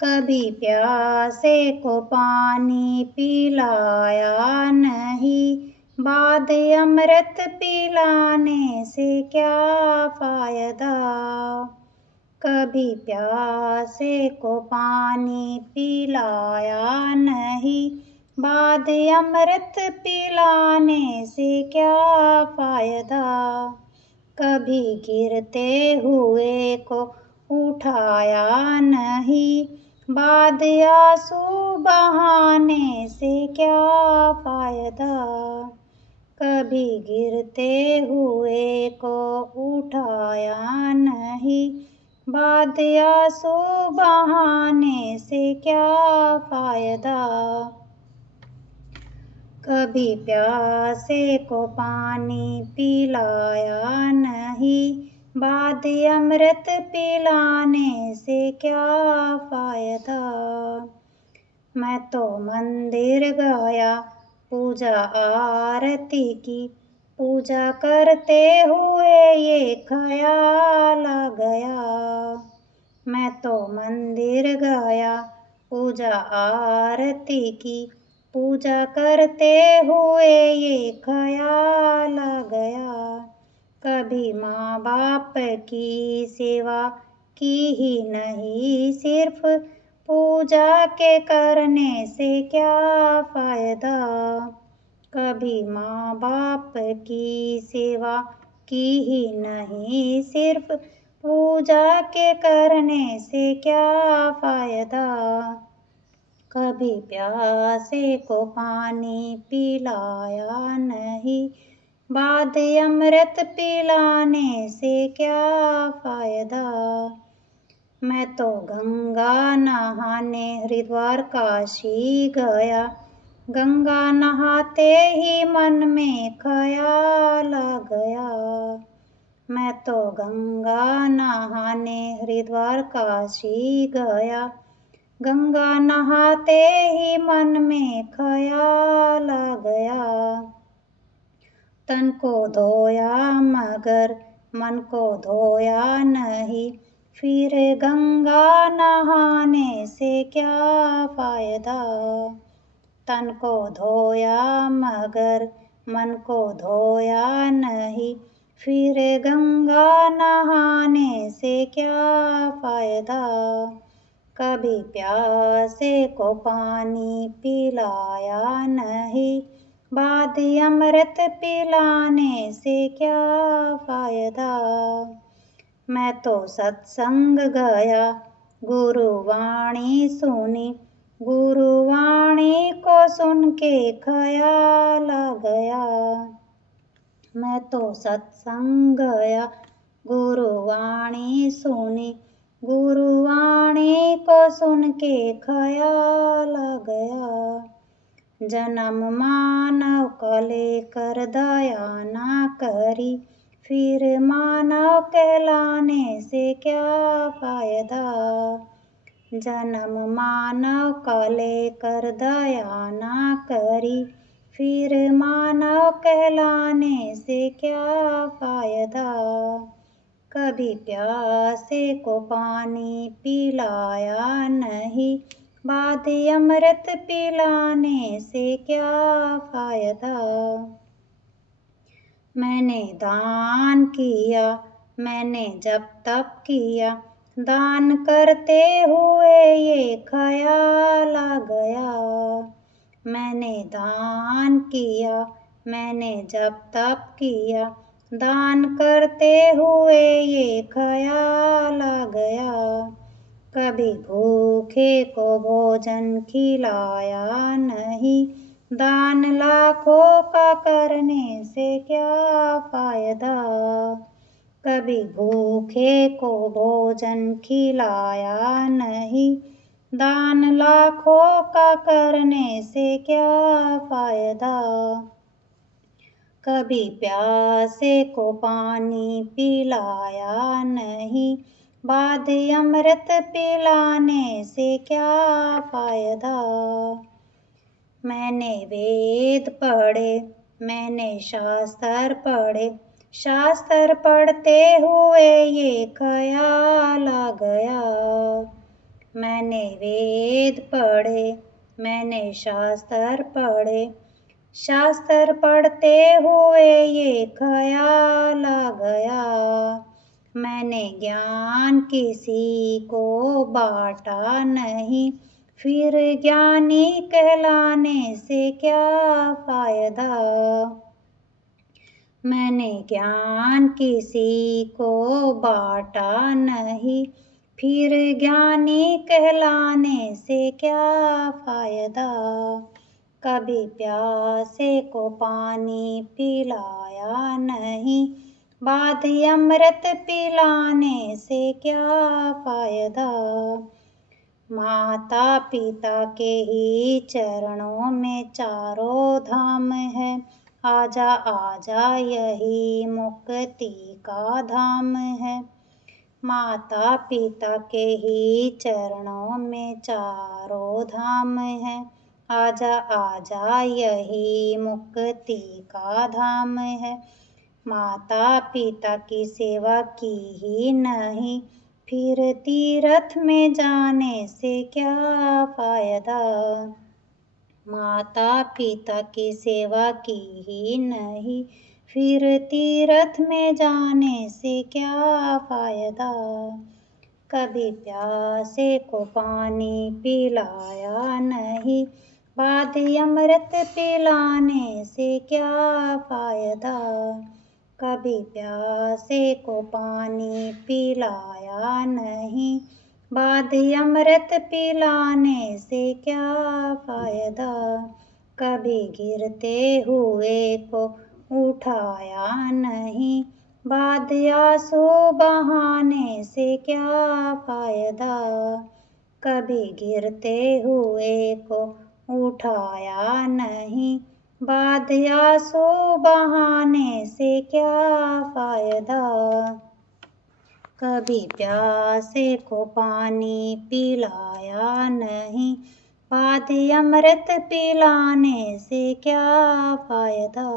कभी प्यासे को पानी पिलाया नहीं, बाद अमृत पिलाने से क्या फायदा। कभी प्यासे को पानी पिलाया नहीं, बाद अमृत पिलाने से क्या फायदा। कभी गिरते हुए को उठाया नहीं, बाद आंसू बहाने से क्या फायदा। कभी गिरते हुए को उठाया नहीं, बाद आंसू बहाने से क्या फायदा। कभी प्यासे को पानी पिलाया नहीं, बाद अमृत पिलाने से क्या फायदा। मैं तो मंदिर गया पूजा आरती की, पूजा करते हुए ये ख्याल आ गया। मैं तो मंदिर गया पूजा आरती की, पूजा करते हुए ये ख्याल आ गया। कभी माँ बाप की सेवा की ही नहीं, सिर्फ पूजा के करने से क्या फायदा। कभी माँ बाप की सेवा की ही नहीं, सिर्फ पूजा के करने से क्या फायदा। कभी प्यासे को पानी पिलाया नहीं, बाद अमृत पिलाने से क्या फायदा। मैं तो गंगा नहाने हरिद्वार काशी गया, गंगा नहाते ही मन में ख्याल आ गया। मैं तो गंगा नहाने हरिद्वार काशी गया, गंगा नहाते ही मन में ख्याल आ गया। तन को धोया मगर मन को धोया नहीं, फिर गंगा नहाने से क्या फायदा। तन को धोया मगर मन को धोया नहीं, फिर गंगा नहाने से क्या फायदा। कभी प्यासे को पानी पिलाया नहीं, बाद अमृत पिलाने से क्या फायदा। मैं तो सत्संग गया गुरुवाणी सुनी, गुरुवाणी को सुन के ख्याल आ गया। मैं तो सत्संग गया गुरुवाणी सुनी, गुरुवाणी को सुन के ख्याल आ गया। जन्म मानव का लेकर दया ना करी, फिर मानव कहलाने से क्या फायदा। जन्म मानव का लेकर दया ना करी, फिर मानव कहलाने से क्या फायदा। कभी प्यासे को पानी पिलाया नहीं, बाद अमृत पिलाने से क्या फायदा। मैंने दान किया, मैंने जप तप किया, दान करते हुए ये ख्याल आ गया। मैंने दान किया, मैंने जप तप किया, दान करते हुए ये ख्याल आ गया। कभी भूखे को भोजन खिलाया नहीं, दान लाखों का करने से क्या फायदा। कभी भूखे को भोजन खिलाया नहीं, दान लाखों का करने से क्या फायदा। कभी प्यासे को पानी पिलाया नहीं, बाद अमृत पिलाने से क्या फायदा। मैंने वेद पढ़े, मैंने शास्त्र पढ़े, शास्त्र पढ़ते हुए ये ख्याल आ गया। मैंने वेद पढ़े, मैंने शास्त्र पढ़े। शास्त्र पढ़ते हुए ये ख्याल आ गया, मैंने ज्ञान किसी को बांटा नहीं, फिर ज्ञानी कहलाने से क्या फायदा। मैंने ज्ञान किसी को बांटा नहीं, फिर ज्ञानी कहलाने से क्या फायदा। कभी प्यासे को पानी पिलाया नहीं, बाद अमृत पिलाने से क्या फायदा। माता पिता के ही चरणों में चारों धाम है, आजा आजा यही मुक्ति का धाम है। माता पिता के ही चरणों में चारों धाम है, आजा आजा यही मुक्ति का धाम है। माता पिता की सेवा की ही नहीं, फिर तीर्थ में जाने से क्या फायदा। माता पिता की सेवा की ही नहीं, फिर तीर्थ में जाने से क्या फायदा। कभी प्यासे को पानी पिलाया नहीं, बाद अमृत पिलाने से क्या फायदा। कभी प्यासे को पानी पिलाया नहीं, बाद अमृत पिलाने से क्या फायदा। कभी गिरते हुए को उठाया नहीं, बाद आंसू बहाने से क्या फायदा। कभी गिरते हुए को उठाया नहीं, बाद आंसू बहाने से क्या फायदा। कभी प्यासे को पानी पिलाया नहीं, बाद अमृत पिलाने से क्या फायदा।